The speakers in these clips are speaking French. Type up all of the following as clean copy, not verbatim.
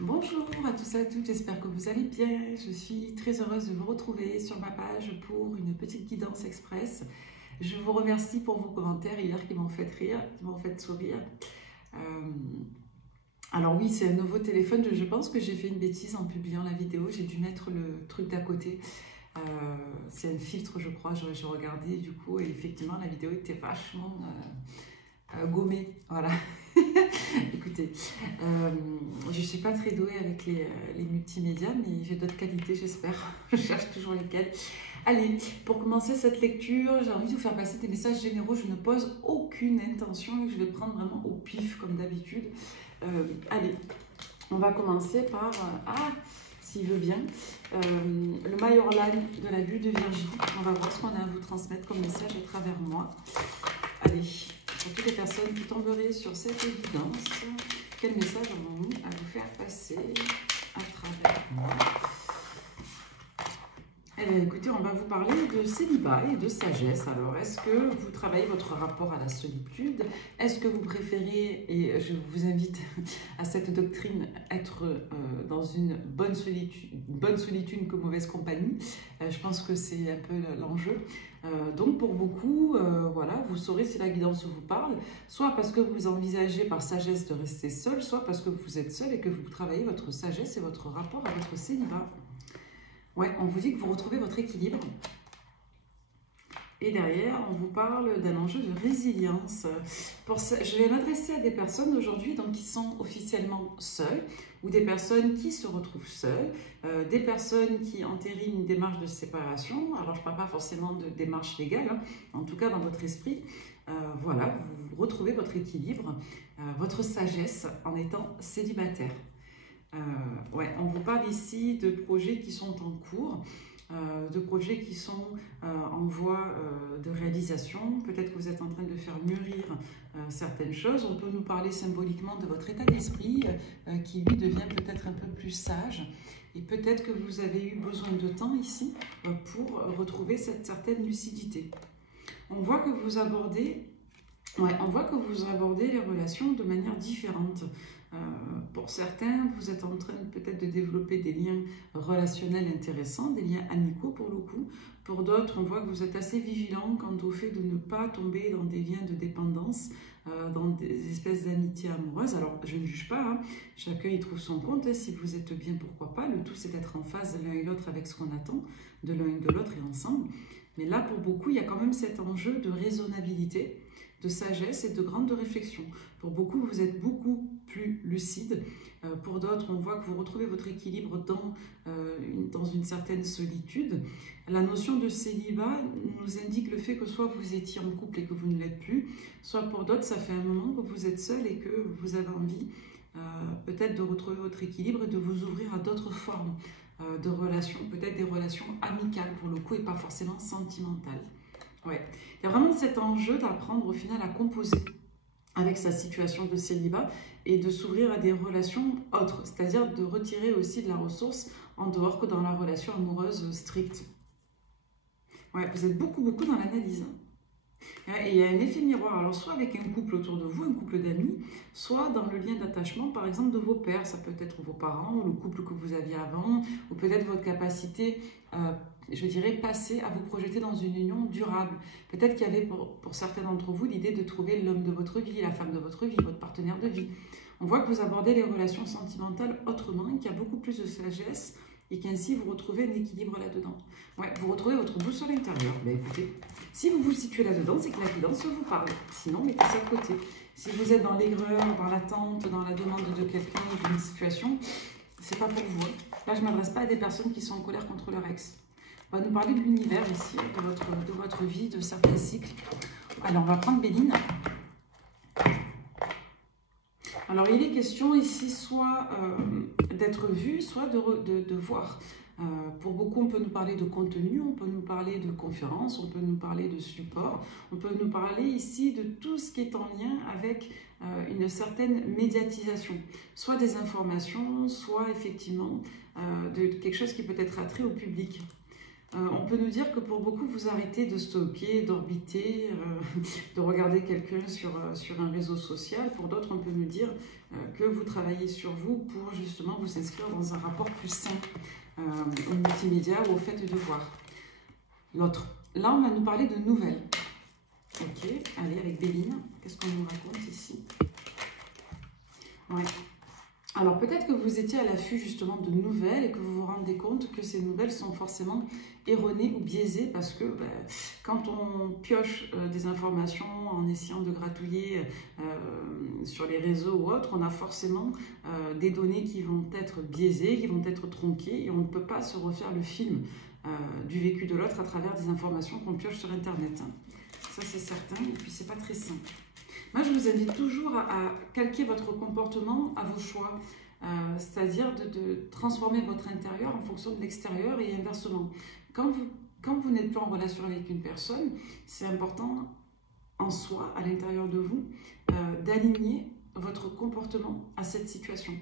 Bonjour à tous et à toutes, j'espère que vous allez bien. Je suis très heureuse de vous retrouver sur ma page pour une petite guidance express. Je vous remercie pour vos commentaires hier qui m'ont fait rire, qui m'ont fait sourire. Euh, alors oui, c'est un nouveau téléphone, je pense que j'ai fait une bêtise en publiant la vidéo, j'ai dû mettre le truc d'à côté. Euh, c'est un filtre, je crois, j'ai regardé du coup et effectivement la vidéo était vachement gommée, voilà. Écoutez, je ne suis pas très douée avec les multimédias, mais j'ai d'autres qualités, j'espère. Je cherche toujours lesquelles. Allez, pour commencer cette lecture, j'ai envie de vous faire passer des messages généraux. Je ne pose aucune intention et je vais prendre vraiment au pif, comme d'habitude. Allez, on va commencer par... s'il veut bien, le Majorlan de la bulle de Virginie. On va voir ce qu'on a à vous transmettre comme message à travers moi. Allez, pour toutes les personnes qui tomberaient sur cette évidence, quel message avons-nous à vous faire passer à travers moi? Eh bien, écoutez, on va vous parler de célibat et de sagesse. Alors, est-ce que vous travaillez votre rapport à la solitude? Est-ce que vous préférez, et je vous invite à cette doctrine, être dans une bonne solitude que mauvaise compagnie? Je pense que c'est un peu l'enjeu. Donc, pour beaucoup, voilà, vous saurez si la guidance vous parle, soit parce que vous envisagez par sagesse de rester seul, soit parce que vous êtes seul et que vous travaillez votre sagesse et votre rapport à votre célibat. Ouais, on vous dit que vous retrouvez votre équilibre. Et derrière, on vous parle d'un enjeu de résilience. Je vais m'adresser à des personnes aujourd'hui qui sont officiellement seules, ou des personnes qui se retrouvent seules, des personnes qui entérinent une démarche de séparation. Alors, je ne parle pas forcément de démarche légale, hein, en tout cas dans votre esprit. Voilà, vous retrouvez votre équilibre, votre sagesse en étant célibataire. Ouais, on vous parle ici de projets qui sont en cours, de projets qui sont en voie de réalisation. Peut-être que vous êtes en train de faire mûrir certaines choses. On peut nous parler symboliquement de votre état d'esprit qui, lui, devient peut-être un peu plus sage. Et peut-être que vous avez eu besoin de temps ici pour retrouver cette certaine lucidité. On voit que vous abordez... Ouais, on voit que vous abordez les relations de manière différente. Pour certains, vous êtes en train peut-être de développer des liens relationnels intéressants, des liens amicaux pour le coup. Pour d'autres, on voit que vous êtes assez vigilant quant au fait de ne pas tomber dans des liens de dépendance, dans des espèces d'amitié amoureuse. Alors, je ne juge pas, hein. Chacun y trouve son compte. Si vous êtes bien, pourquoi pas. Le tout, c'est d'être en phase l'un et l'autre avec ce qu'on attend de l'un et de l'autre et ensemble. Mais là, pour beaucoup, il y a quand même cet enjeu de raisonnabilité, de sagesse et de grande réflexion. Pour beaucoup, vous êtes beaucoup plus lucide. Pour d'autres, on voit que vous retrouvez votre équilibre dans une certaine solitude. La notion de célibat nous indique le fait que soit vous étiez en couple et que vous ne l'êtes plus, soit pour d'autres, ça fait un moment que vous êtes seul et que vous avez envie peut-être de retrouver votre équilibre et de vous ouvrir à d'autres formes de relations, peut-être des relations amicales pour le coup et pas forcément sentimentales. Ouais. Il y a vraiment cet enjeu d'apprendre au final à composer avec sa situation de célibat et de s'ouvrir à des relations autres, c'est-à-dire de retirer aussi de la ressource en dehors que dans la relation amoureuse stricte. Ouais, vous êtes beaucoup dans l'analyse. Et il y a un effet miroir, alors soit avec un couple autour de vous, un couple d'amis, soit dans le lien d'attachement, par exemple, de vos pères. Ça peut être vos parents, ou le couple que vous aviez avant, ou peut-être votre capacité, je dirais, passée à vous projeter dans une union durable. Peut-être qu'il y avait pour certains d'entre vous l'idée de trouver l'homme de votre vie, la femme de votre vie, votre partenaire de vie. On voit que vous abordez les relations sentimentales autrement, qu'il y a beaucoup plus de sagesse, et qu'ainsi vous retrouvez un équilibre là-dedans. Ouais, vous retrouvez votre boussole intérieure. Ben écoutez, si vous vous situez là-dedans, c'est que la guidance vous parle. Sinon, mettez ça de côté. Si vous êtes dans l'aigreur, dans l'attente, dans la demande de quelqu'un ou d'une situation, c'est pas pour vous. Là, je ne m'adresse pas à des personnes qui sont en colère contre leur ex. On va nous parler de l'univers ici, de votre vie, de certains cycles. Alors, on va prendre Béline. Alors, il est question ici soit d'être vu, soit de voir. Pour beaucoup, on peut nous parler de contenu, on peut nous parler de conférences, on peut nous parler de support, on peut nous parler ici de tout ce qui est en lien avec une certaine médiatisation, soit des informations, soit effectivement de quelque chose qui peut être attrait au public. On peut nous dire que pour beaucoup, vous arrêtez de stalker, d'orbiter, de regarder quelqu'un sur un réseau social. Pour d'autres, on peut nous dire que vous travaillez sur vous pour justement vous inscrire dans un rapport plus sain au multimédia ou au fait de voir l'autre. Là, on va nous parler de nouvelles. Ok, allez, avec Béline, qu'est-ce qu'on nous raconte ici? Ouais. Alors peut-être que vous étiez à l'affût justement de nouvelles et que vous vous rendez compte que ces nouvelles sont forcément erronées ou biaisées parce que quand on pioche des informations en essayant de gratouiller sur les réseaux ou autres, on a forcément des données qui vont être biaisées, qui vont être tronquées et on ne peut pas se refaire le film du vécu de l'autre à travers des informations qu'on pioche sur Internet. Ça c'est certain et puis c'est pas très simple. Moi, je vous invite toujours à calquer votre comportement à vos choix, c'est-à-dire de transformer votre intérieur en fonction de l'extérieur et inversement. Quand vous n'êtes pas en relation avec une personne, c'est important en soi, à l'intérieur de vous, d'aligner votre comportement à cette situation.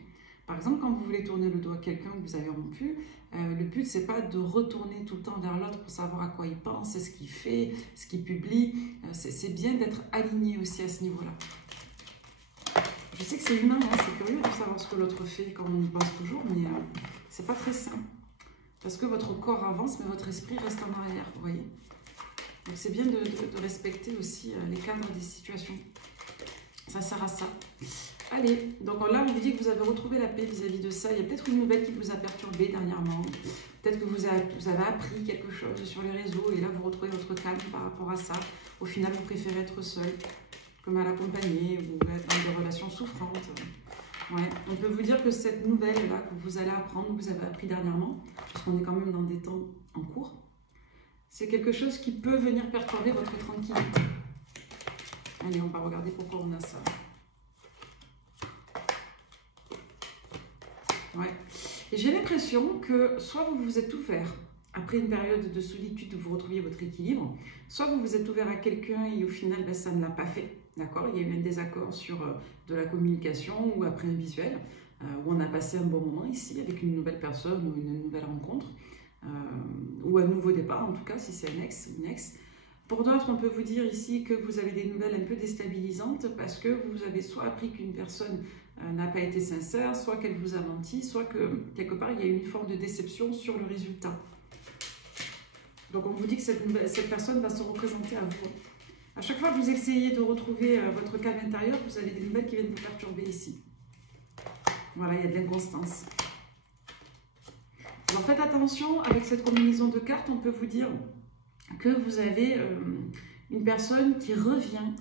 Par exemple, quand vous voulez tourner le dos à quelqu'un que vous avez rompu, le but, c'est pas de retourner tout le temps vers l'autre pour savoir à quoi il pense, ce qu'il fait, ce qu'il publie. C'est bien d'être aligné aussi à ce niveau-là. Je sais que c'est humain, hein, c'est curieux de savoir ce que l'autre fait quand on y pense toujours, mais c'est pas très simple. Parce que votre corps avance, mais votre esprit reste en arrière, vous voyez. Donc c'est bien de respecter aussi les cadres des situations. Ça sert à ça. Allez, donc là, on vous dit que vous avez retrouvé la paix vis-à-vis de ça. Il y a peut-être une nouvelle qui vous a perturbé dernièrement. Peut-être que vous avez appris quelque chose sur les réseaux et là, vous retrouvez votre calme par rapport à ça. Au final, vous préférez être seul que mal accompagné ou être dans des relations souffrantes. Ouais. On peut vous dire que cette nouvelle-là que vous allez apprendre, que vous avez appris dernièrement, parce qu'on est quand même dans des temps en cours, c'est quelque chose qui peut venir perturber votre tranquillité. Allez, on va regarder pourquoi on a ça. Ouais. Et j'ai l'impression que soit vous vous êtes ouvert après une période de solitude où vous retrouviez votre équilibre, soit vous vous êtes ouvert à quelqu'un et au final ça ne l'a pas fait, d'accord? Il y a eu un désaccord sur de la communication ou après un visuel, où on a passé un bon moment ici avec une nouvelle personne ou une nouvelle rencontre, ou un nouveau départ en tout cas si c'est un ex ou une ex. Pour d'autres, on peut vous dire ici que vous avez des nouvelles un peu déstabilisantes parce que vous avez soit appris qu'une personne n'a pas été sincère, soit qu'elle vous a menti, soit que quelque part il y a eu une forme de déception sur le résultat. Donc on vous dit que cette personne va se représenter à vous. À chaque fois que vous essayez de retrouver votre calme intérieur, vous avez des nouvelles qui viennent vous perturber ici. Voilà, il y a de l'inconstance. Alors faites attention, avec cette combinaison de cartes, on peut vous dire que vous avez une personne qui revient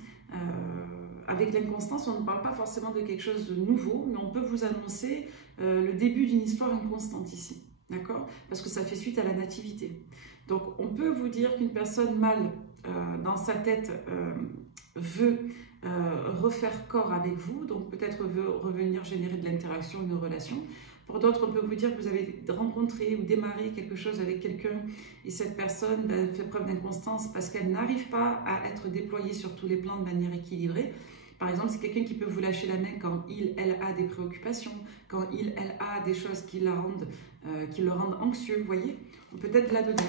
avec l'inconstance. On ne parle pas forcément de quelque chose de nouveau, mais on peut vous annoncer le début d'une histoire inconstante ici, d'accord? Parce que ça fait suite à la nativité. Donc on peut vous dire qu'une personne mâle dans sa tête veut refaire corps avec vous, donc peut-être veut revenir générer de l'interaction, une relation. Pour d'autres, on peut vous dire que vous avez rencontré ou démarré quelque chose avec quelqu'un et cette personne fait preuve d'inconstance parce qu'elle n'arrive pas à être déployée sur tous les plans de manière équilibrée. Par exemple, c'est quelqu'un qui peut vous lâcher la main quand elle a des préoccupations, quand elle a des choses qui le rendent anxieux, vous voyez? On peut être là-dedans.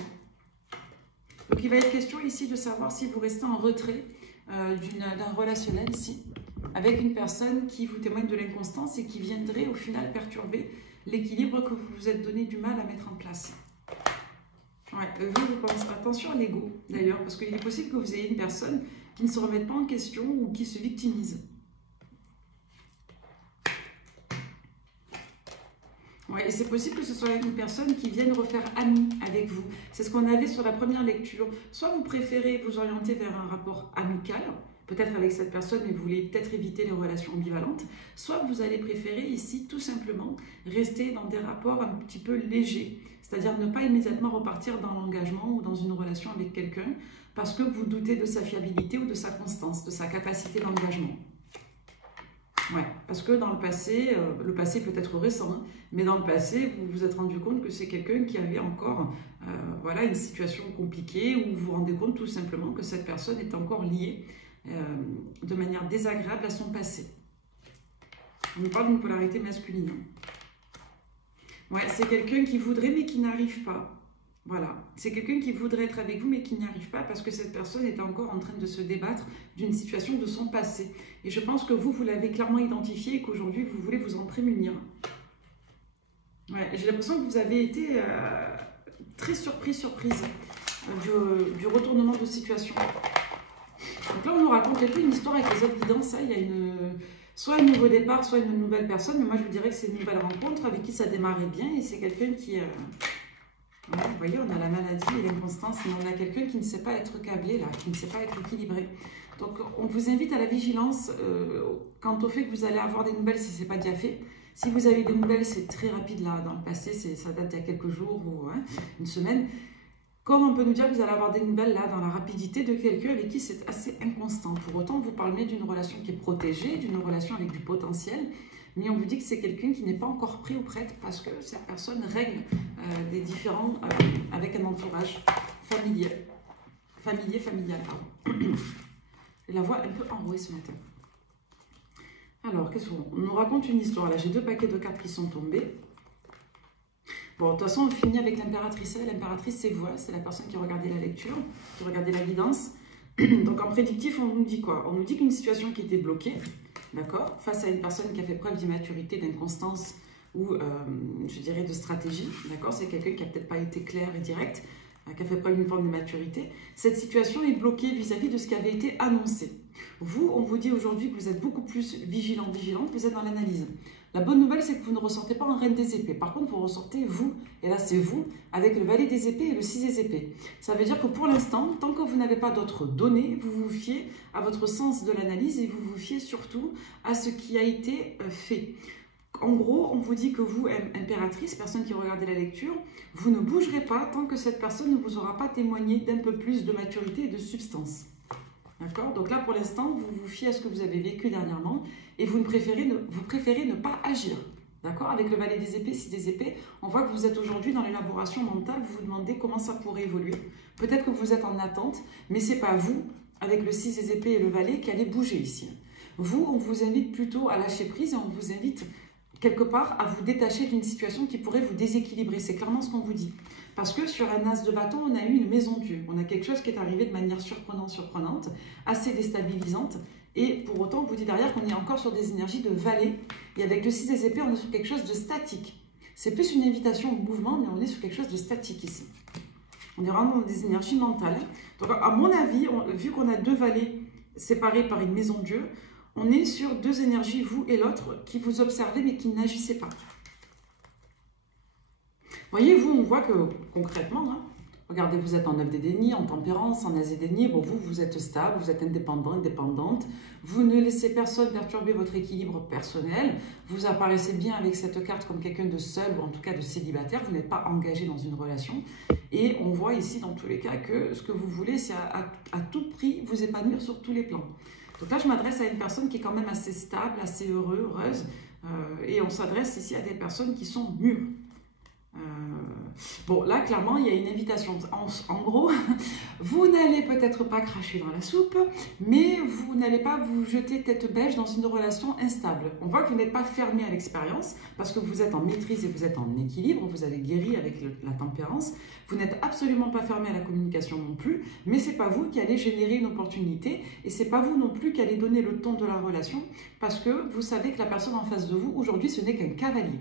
Donc il va être question ici de savoir si vous restez en retrait d'un relationnel ici, avec une personne qui vous témoigne de l'inconstance et qui viendrait au final perturber l'équilibre que vous vous êtes donné du mal à mettre en place. Ouais, vous pensez attention à l'ego d'ailleurs, parce qu'il est possible que vous ayez une personne qui ne se remette pas en question ou qui se victimise. Ouais, et c'est possible que ce soit une personne qui vienne refaire ami avec vous. C'est ce qu'on avait sur la première lecture. Soit vous préférez vous orienter vers un rapport amical, peut-être avec cette personne, mais vous voulez peut-être éviter les relations ambivalentes. Soit vous allez préférer ici tout simplement rester dans des rapports un petit peu légers, c'est-à-dire ne pas immédiatement repartir dans l'engagement ou dans une relation avec quelqu'un parce que vous doutez de sa fiabilité ou de sa constance, de sa capacité d'engagement. Ouais, parce que dans le passé peut être récent, hein, mais dans le passé, vous vous êtes rendu compte que c'est quelqu'un qui avait encore voilà, une situation compliquée où vous vous rendez compte tout simplement que cette personne est encore liée de manière désagréable à son passé. On parle d'une polarité masculine. Ouais, c'est quelqu'un qui voudrait mais qui n'arrive pas. Voilà, c'est quelqu'un qui voudrait être avec vous mais qui n'y arrive pas parce que cette personne est encore en train de se débattre d'une situation de son passé. Et je pense que vous l'avez clairement identifié et qu'aujourd'hui vous voulez vous en prémunir. Ouais, j'ai l'impression que vous avez été très surprise du retournement de situation. Donc là on nous raconte un peu une histoire avec les autres guidances, il y a soit un nouveau départ, soit une nouvelle personne, mais moi je vous dirais que c'est une nouvelle rencontre avec qui ça démarrait bien et c'est quelqu'un qui... Ouais, vous voyez, on a la maladie et l'inconstance, mais on a quelqu'un qui ne sait pas être câblé, là, qui ne sait pas être équilibré. Donc, on vous invite à la vigilance quant au fait que vous allez avoir des nouvelles si ce n'est pas déjà fait. Si vous avez des nouvelles, c'est très rapide là, dans le passé, ça date d'il y a quelques jours ou une semaine. Comme on peut nous dire que vous allez avoir des nouvelles là, dans la rapidité de quelqu'un avec qui c'est assez inconstant. Pour autant, vous parlez d'une relation qui est protégée, d'une relation avec du potentiel. Mais on vous dit que c'est quelqu'un qui n'est pas encore prêt ou prête parce que cette personne règle des différends avec un entourage familial, pardon. Et la voix un peu enrouée ce matin. Alors, qu'est-ce qu'on nous raconte une histoire? Là, j'ai 2 paquets de cartes qui sont tombés. Bon, de toute façon, on finit avec l'impératrice. L'impératrice, c'est vous, c'est la personne qui regardait la lecture, qui regardait la guidance. Donc, en prédictif, on nous dit quoi? On nous dit qu'une situation qui était bloquée, d'accord, face à une personne qui a fait preuve d'immaturité, d'inconstance ou, je dirais, de stratégie, d'accord, c'est quelqu'un qui n'a peut-être pas été clair et direct, qui a fait preuve d'une forme d'immaturité. Cette situation est bloquée vis-à-vis de ce qui avait été annoncé. Vous, on vous dit aujourd'hui que vous êtes beaucoup plus vigilante, vous êtes dans l'analyse. La bonne nouvelle, c'est que vous ne ressortez pas en reine des épées. Par contre, vous ressortez vous, et là c'est vous, avec le valet des épées et le 6 des épées. Ça veut dire que pour l'instant, tant que vous n'avez pas d'autres données, vous vous fiez à votre sens de l'analyse et vous vous fiez surtout à ce qui a été fait. En gros, on vous dit que vous, impératrice, personne qui regardait la lecture, vous ne bougerez pas tant que cette personne ne vous aura pas témoigné d'un peu plus de maturité et de substance. D'accord? Donc là, pour l'instant, vous vous fiez à ce que vous avez vécu dernièrement et vous préférez ne pas agir. D'accord? Avec le valet des épées, 6 des épées, on voit que vous êtes aujourd'hui dans l'élaboration mentale, vous vous demandez comment ça pourrait évoluer. Peut-être que vous êtes en attente, mais ce n'est pas vous, avec le 6 des épées et le valet, qui allez bouger ici. Vous, on vous invite plutôt à lâcher prise et on vous invite quelque part à vous détacher d'une situation qui pourrait vous déséquilibrer. C'est clairement ce qu'on vous dit. Parce que sur un as de bâton, on a eu une maison Dieu. On a quelque chose qui est arrivé de manière surprenante, assez déstabilisante. Et pour autant, on vous dit derrière qu'on est encore sur des énergies de valet. Et avec le 6 des épées, on est sur quelque chose de statique. C'est plus une invitation au mouvement, mais on est sur quelque chose de statique ici. On est vraiment dans des énergies mentales. Donc à mon avis, vu qu'on a 2 valets séparés par une maison Dieu, on est sur 2 énergies, vous et l'autre, qui vous observez mais qui n'agissez pas. Voyez, vous, on voit que concrètement, regardez, vous êtes en 9 des dénis, en tempérance, en as des dénis, bon, vous êtes stable, vous êtes indépendant, indépendante, vous ne laissez personne perturber votre équilibre personnel, vous apparaissez bien avec cette carte comme quelqu'un de seul ou en tout cas de célibataire, vous n'êtes pas engagé dans une relation et on voit ici dans tous les cas que ce que vous voulez, c'est à tout prix vous épanouir sur tous les plans. Donc là, je m'adresse à une personne qui est quand même assez stable, assez heureuse, et on s'adresse ici à des personnes qui sont mûres. Bon, là, clairement, il y a une invitation. En gros, vous n'allez peut-être pas cracher dans la soupe, mais vous n'allez pas vous jeter tête bêche dans une relation instable. On voit que vous n'êtes pas fermé à l'expérience, parce que vous êtes en maîtrise et vous êtes en équilibre, vous avez guéri avec la tempérance. Vous n'êtes absolument pas fermé à la communication non plus, mais ce n'est pas vous qui allez générer une opportunité, et ce n'est pas vous non plus qui allez donner le ton de la relation, parce que vous savez que la personne en face de vous, aujourd'hui, ce n'est qu'un cavalier.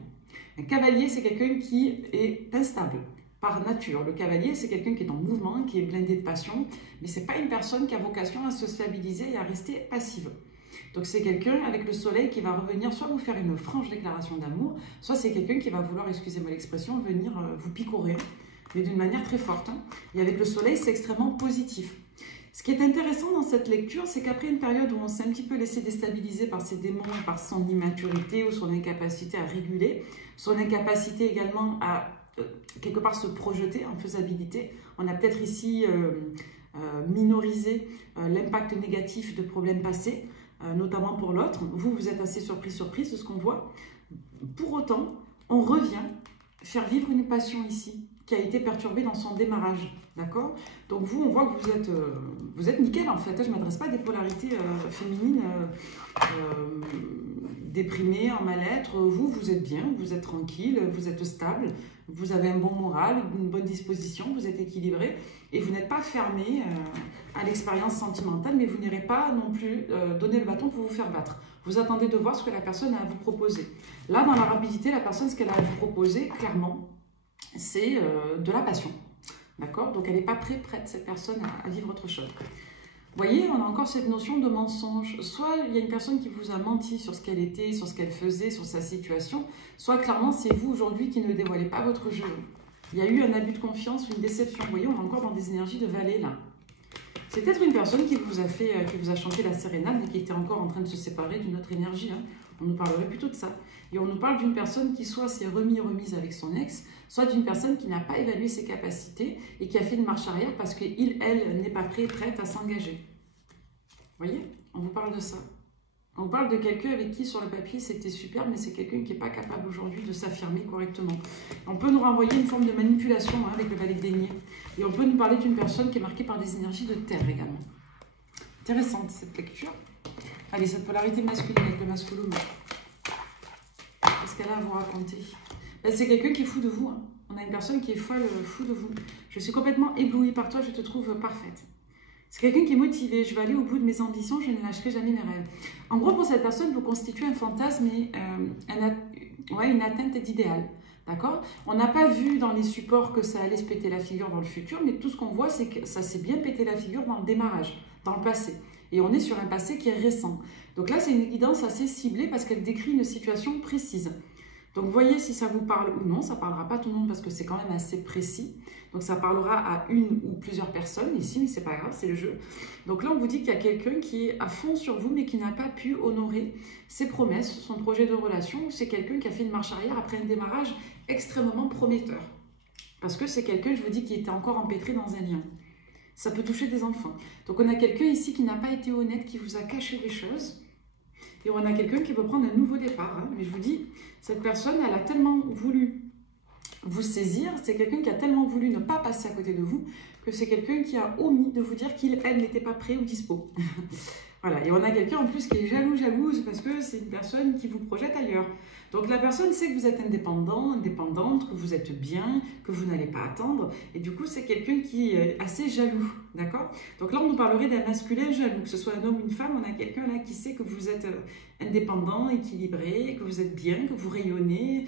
Un cavalier, c'est quelqu'un qui est instable par nature. Le cavalier, c'est quelqu'un qui est en mouvement, qui est blindé de passion, mais ce n'est pas une personne qui a vocation à se stabiliser et à rester passive. Donc c'est quelqu'un avec le soleil qui va revenir soit vous faire une franche déclaration d'amour, soit c'est quelqu'un qui va vouloir, excusez-moi l'expression, venir vous picorer, mais d'une manière très forte. Et avec le soleil, c'est extrêmement positif. Ce qui est intéressant dans cette lecture, c'est qu'après une période où on s'est un petit peu laissé déstabiliser par ses démons, par son immaturité ou son incapacité à réguler, son incapacité également à quelque part se projeter en faisabilité, on a peut-être ici minorisé l'impact négatif de problèmes passés, notamment pour l'autre. Vous, vous êtes assez surprise de ce qu'on voit. Pour autant, on revient faire vivre une passion ici, qui a été perturbée dans son démarrage. D'accord? Donc vous, on voit que vous êtes nickel en fait. Je ne m'adresse pas à des polarités féminines déprimé, en mal-être. Vous, vous êtes bien, vous êtes tranquille, vous êtes stable, vous avez un bon moral, une bonne disposition, vous êtes équilibré et vous n'êtes pas fermé à l'expérience sentimentale, mais vous n'irez pas non plus donner le bâton pour vous faire battre. Vous attendez de voir ce que la personne a à vous proposer. Là, dans la rapidité, la personne, ce qu'elle a à vous proposer, clairement, c'est de la passion. D'accord? Donc, elle n'est pas prête, cette personne, à vivre autre chose. Vous voyez, on a encore cette notion de mensonge. Soit il y a une personne qui vous a menti sur ce qu'elle était, sur ce qu'elle faisait, sur sa situation, soit clairement, c'est vous aujourd'hui qui ne dévoilez pas votre jeu. Il y a eu un abus de confiance ou une déception. Vous voyez, on est encore dans des énergies de valet, là. C'est peut-être une personne qui vous a chanté la sérénade et qui était encore en train de se séparer d'une autre énergie. Hein. On nous parlerait plutôt de ça. Et on nous parle d'une personne qui soit s'est remise avec son ex, soit d'une personne qui n'a pas évalué ses capacités et qui a fait une marche arrière parce qu'il, elle, n'est pas prête à s'engager. Vous voyez? On vous parle de ça. On parle de quelqu'un avec qui, sur le papier, c'était super, mais c'est quelqu'un qui n'est pas capable aujourd'hui de s'affirmer correctement. On peut nous renvoyer une forme de manipulation hein, avec le valet de denier. Et on peut nous parler d'une personne qui est marquée par des énergies de terre également. Intéressante cette lecture. Allez, cette polarité masculine avec le masculin. Qu'est-ce qu'elle a à vous raconter? Ben, c'est quelqu'un qui est fou de vous. Hein. On a une personne qui est folle, fou de vous. Je suis complètement éblouie par toi, je te trouve parfaite. C'est quelqu'un qui est motivé, je vais aller au bout de mes ambitions, je ne lâcherai jamais mes rêves. En gros, pour cette personne, vous constituez un fantasme et une atteinte d'idéal. D'accord? On n'a pas vu dans les supports que ça allait se péter la figure dans le futur, mais tout ce qu'on voit, c'est que ça s'est bien pété la figure dans le démarrage, dans le passé. Et on est sur un passé qui est récent. Donc là, c'est une guidance assez ciblée parce qu'elle décrit une situation précise. Donc, voyez si ça vous parle ou non. Ça ne parlera pas à tout le monde parce que c'est quand même assez précis. Donc, ça parlera à une ou plusieurs personnes ici, mais ce n'est pas grave, c'est le jeu. Donc là, on vous dit qu'il y a quelqu'un qui est à fond sur vous, mais qui n'a pas pu honorer ses promesses, son projet de relation. C'est quelqu'un qui a fait une marche arrière après un démarrage extrêmement prometteur. Parce que c'est quelqu'un, je vous dis, qui était encore empêtré dans un lien. Ça peut toucher des enfants. Donc, on a quelqu'un ici qui n'a pas été honnête, qui vous a caché des choses. Et on a quelqu'un qui veut prendre un nouveau départ. Hein. Mais je vous dis, cette personne, elle a tellement voulu vous saisir, c'est quelqu'un qui a tellement voulu ne pas passer à côté de vous, que c'est quelqu'un qui a omis de vous dire qu'il, elle, n'était pas prêt ou dispo. Voilà. Et on a quelqu'un en plus qui est jalouse, parce que c'est une personne qui vous projette ailleurs. Donc la personne sait que vous êtes indépendant, indépendante, que vous êtes bien, que vous n'allez pas attendre. Et du coup, c'est quelqu'un qui est assez jaloux. D'accord? Donc là, on nous parlerait d'un masculin jaloux. Que ce soit un homme ou une femme, on a quelqu'un là qui sait que vous êtes indépendant, équilibré, que vous êtes bien, que vous rayonnez.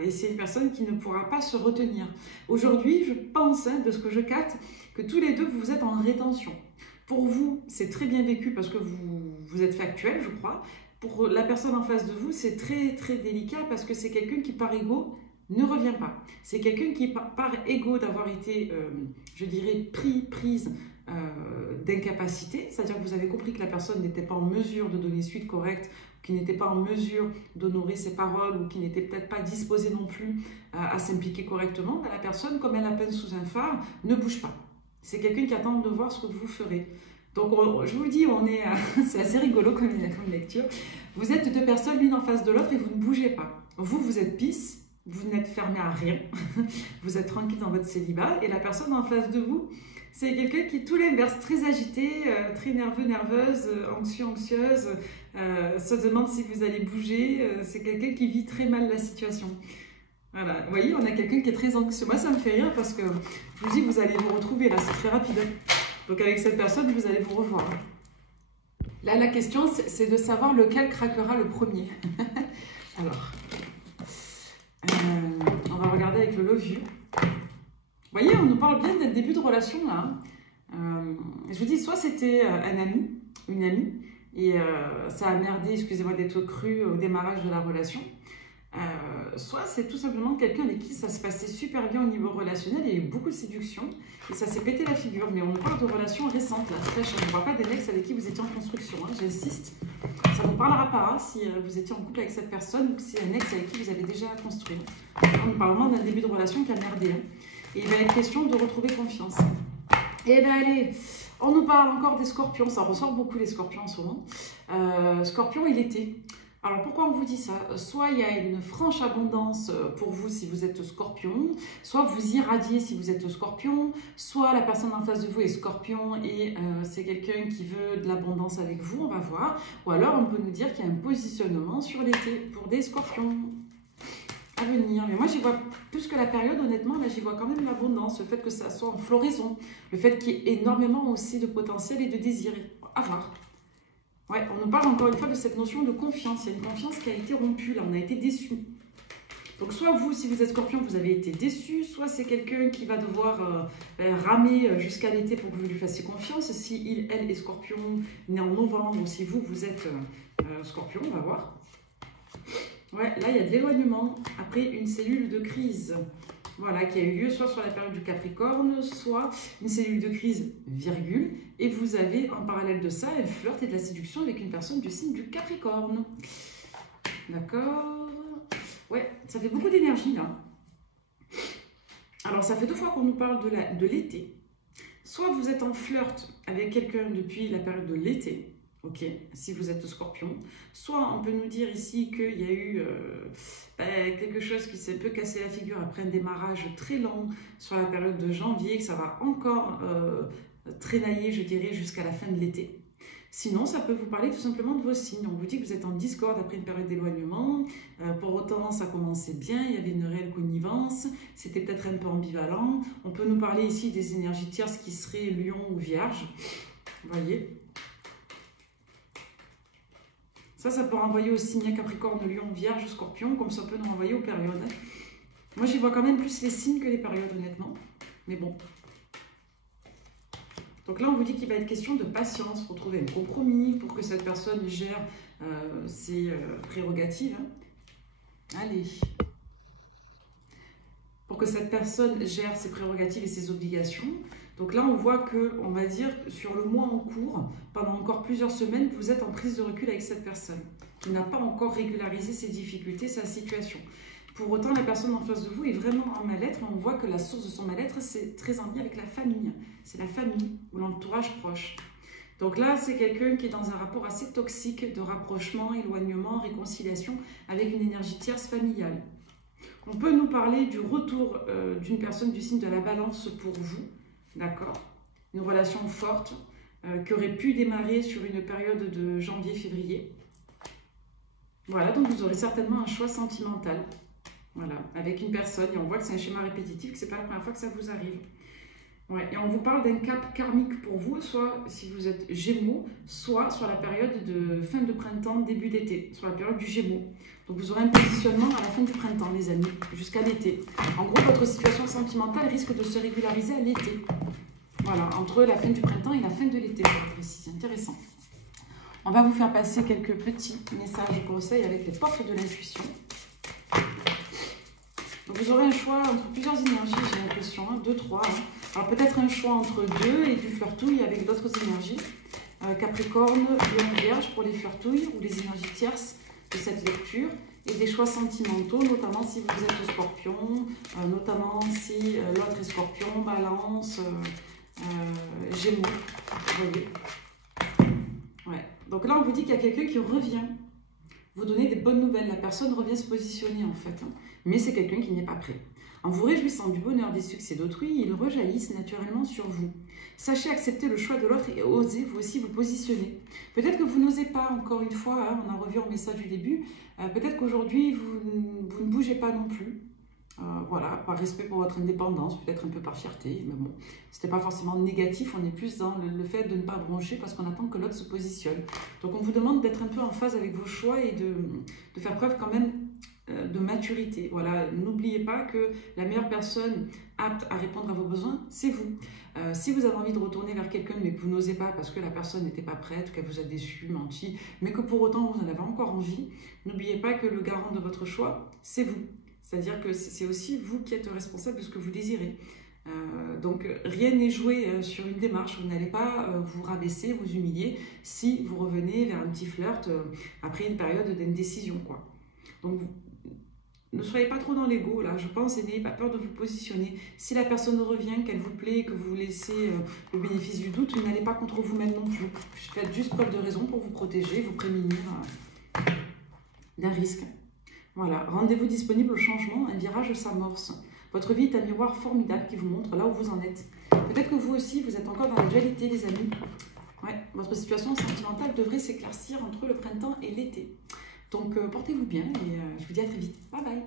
Et c'est une personne qui ne pourra pas se retenir. Aujourd'hui, je pense, hein, de ce que je capte, que tous les deux, vous êtes en rétention. Pour vous, c'est très bien vécu parce que vous êtes factuel, je crois. Pour la personne en face de vous, c'est très très délicat parce que c'est quelqu'un qui par ego ne revient pas. C'est quelqu'un qui par ego d'avoir été, je dirais, prise d'incapacité, c'est-à-dire que vous avez compris que la personne n'était pas en mesure de donner suite correcte, qui n'était pas en mesure d'honorer ses paroles ou qui n'était peut-être pas disposée non plus à s'impliquer correctement, la personne, comme elle est à peine sous un phare, ne bouge pas. C'est quelqu'un qui attend de voir ce que vous ferez. Donc, je vous dis, c'est assez rigolo comme lecture. Vous êtes deux personnes l'une en face de l'autre et vous ne bougez pas. Vous êtes pisse, vous n'êtes fermé à rien. Vous êtes tranquille dans votre célibat. Et la personne en face de vous, c'est quelqu'un qui est tout l'inverse, très agité, très nerveux, nerveuse, anxieux, anxieuse, se demande si vous allez bouger. C'est quelqu'un qui vit très mal la situation. Voilà, vous voyez, on a quelqu'un qui est très anxieux. Moi, ça me fait rire parce que, je vous dis, vous allez vous retrouver là, c'est très rapide. Donc avec cette personne, vous allez vous revoir. Là, la question, c'est de savoir lequel craquera le premier. Alors, on va regarder avec le Love You. Vous voyez, on nous parle bien d'un début de relation, là. Je vous dis, soit c'était un ami, une amie, et ça a merdé, excusez-moi d'être cru au démarrage de la relation. Soit c'est tout simplement quelqu'un avec qui ça se passait super bien au niveau relationnel, il y a eu beaucoup de séduction et ça s'est pété la figure, mais on parle de relations récentes là, fraîches, on ne parle pas des ex avec qui vous étiez en construction, hein, j'insiste, ça ne vous parlera pas hein, si vous étiez en couple avec cette personne ou si c'est un ex avec qui vous avez déjà construit. On parle vraiment d'un début de relation qui a merdé, hein. Et il va être question de retrouver confiance. Et bien allez, on nous parle encore des scorpions, ça ressort beaucoup les scorpions en ce moment. Scorpion et l'été. Alors pourquoi on vous dit ça? Soit il y a une franche abondance pour vous si vous êtes Scorpion, soit vous irradiez si vous êtes Scorpion, soit la personne en face de vous est Scorpion et c'est quelqu'un qui veut de l'abondance avec vous, on va voir. Ou alors on peut nous dire qu'il y a un positionnement sur l'été pour des Scorpions à venir. Mais moi j'y vois plus que la période, honnêtement, là j'y vois quand même l'abondance, le fait que ça soit en floraison, le fait qu'il y ait énormément aussi de potentiel et de désir. À voir. Ouais, on nous parle encore une fois de cette notion de confiance. Il y a une confiance qui a été rompue, là, on a été déçu. Donc soit vous, si vous êtes Scorpion, vous avez été déçu, soit c'est quelqu'un qui va devoir ramer jusqu'à l'été pour que vous lui fassiez confiance. Si il, elle est Scorpion, né en novembre, ou si vous, vous êtes Scorpion, on va voir. Ouais, là, il y a de l'éloignement après une cellule de crise. Voilà, qui a eu lieu soit sur la période du Capricorne, soit une cellule de crise, virgule, et vous avez en parallèle de ça un flirt et de la séduction avec une personne du signe du Capricorne. D'accord? Ouais, ça fait beaucoup d'énergie là. Alors, ça fait 2 fois qu'on nous parle de l'été. Soit vous êtes en flirt avec quelqu'un depuis la période de l'été, ok, si vous êtes Scorpion. Soit on peut nous dire ici qu'il y a eu quelque chose qui s'est un peu cassé la figure après un démarrage très long sur la période de janvier, que ça va encore traînailler, je dirais, jusqu'à la fin de l'été. Sinon, ça peut vous parler tout simplement de vos signes. On vous dit que vous êtes en discorde après une période d'éloignement. Pour autant, ça commençait bien, il y avait une réelle connivence. C'était peut-être un peu ambivalent. On peut nous parler ici des énergies tierces qui seraient Lion ou Vierge. Vous voyez ? Ça peut renvoyer aux signes Capricorne, Lion, Vierge, Scorpion, comme ça peut nous renvoyer aux périodes. Moi, j'y vois quand même plus les signes que les périodes, honnêtement. Mais bon. Donc là, on vous dit qu'il va être question de patience pour trouver un compromis, pour que cette personne gère ses prérogatives. Allez. Pour que cette personne gère ses prérogatives et ses obligations. Donc là, on voit que, on va dire, sur le mois en cours, pendant encore plusieurs semaines, vous êtes en prise de recul avec cette personne qui n'a pas encore régularisé ses difficultés, sa situation. Pour autant, la personne en face de vous est vraiment en mal-être. On voit que la source de son mal-être, c'est très en lien avec la famille. C'est la famille ou l'entourage proche. Donc là, c'est quelqu'un qui est dans un rapport assez toxique de rapprochement, éloignement, réconciliation avec une énergie tierce familiale. On peut nous parler du retour d'une personne du signe de la Balance pour vous. D'accord? Une relation forte qui aurait pu démarrer sur une période de janvier-février. Voilà, donc vous aurez certainement un choix sentimental. Voilà, avec une personne, et on voit que c'est un schéma répétitif, que ce n'est pas la première fois que ça vous arrive. Ouais, et on vous parle d'un cap karmique pour vous, soit si vous êtes Gémeaux, soit sur la période de fin de printemps, début d'été, sur la période du Gémeaux. Donc vous aurez un positionnement à la fin du printemps, les amis, jusqu'à l'été. En gros, votre situation sentimentale risque de se régulariser à l'été. Voilà, entre la fin du printemps et la fin de l'été, pour être précis. C'est intéressant. On va vous faire passer quelques petits messages et conseils avec les portes de l'intuition. Donc vous aurez un choix entre plusieurs énergies, j'ai l'impression, 2, 3. Alors peut-être un choix entre 2 et du flirtouille avec d'autres énergies. Capricorne, Lion, Vierge pour les flirtouilles ou les énergies tierces de cette lecture. Et des choix sentimentaux, notamment si vous êtes Scorpion, notamment si l'autre est Scorpion, Balance, Gémeaux. Vous voyez. Ouais. Donc là, on vous dit qu'il y a quelqu'un qui revient vous donner des bonnes nouvelles. La personne revient se positionner en fait, mais c'est quelqu'un qui n'est pas prêt. En vous réjouissant du bonheur des succès d'autrui, ils rejaillissent naturellement sur vous. Sachez accepter le choix de l'autre et osez vous aussi vous positionner. Peut-être que vous n'osez pas, encore une fois, on a revu en message du début, peut-être qu'aujourd'hui vous ne bougez pas non plus. Voilà, par respect pour votre indépendance, peut-être un peu par fierté, mais bon, c'était pas forcément négatif, on est plus dans le fait de ne pas broncher parce qu'on attend que l'autre se positionne. Donc on vous demande d'être un peu en phase avec vos choix et de faire preuve quand même de maturité. Voilà, n'oubliez pas que la meilleure personne apte à répondre à vos besoins, c'est vous. Si vous avez envie de retourner vers quelqu'un mais que vous n'osez pas parce que la personne n'était pas prête, qu'elle vous a déçu, menti, mais que pour autant vous en avez encore envie, n'oubliez pas que le garant de votre choix, c'est vous. C'est-à-dire que c'est aussi vous qui êtes responsable de ce que vous désirez. Donc rien n'est joué sur une démarche. Vous n'allez pas vous rabaisser, vous humilier si vous revenez vers un petit flirt après une période d'indécision, quoi. Donc ne soyez pas trop dans l'ego là, je pense, et n'ayez pas peur de vous positionner. Si la personne revient, qu'elle vous plaît, que vous vous laissez le bénéfice du doute, n'allez pas contre vous-même non plus. Faites juste preuve de raison pour vous protéger, vous prémunir. d'un risque. Voilà, rendez-vous disponible au changement, un virage s'amorce. Votre vie est un miroir formidable qui vous montre là où vous en êtes. Peut-être que vous aussi, vous êtes encore dans la dualité, les amis. Ouais, votre situation sentimentale devrait s'éclaircir entre le printemps et l'été. Donc, portez-vous bien et je vous dis à très vite. Bye bye.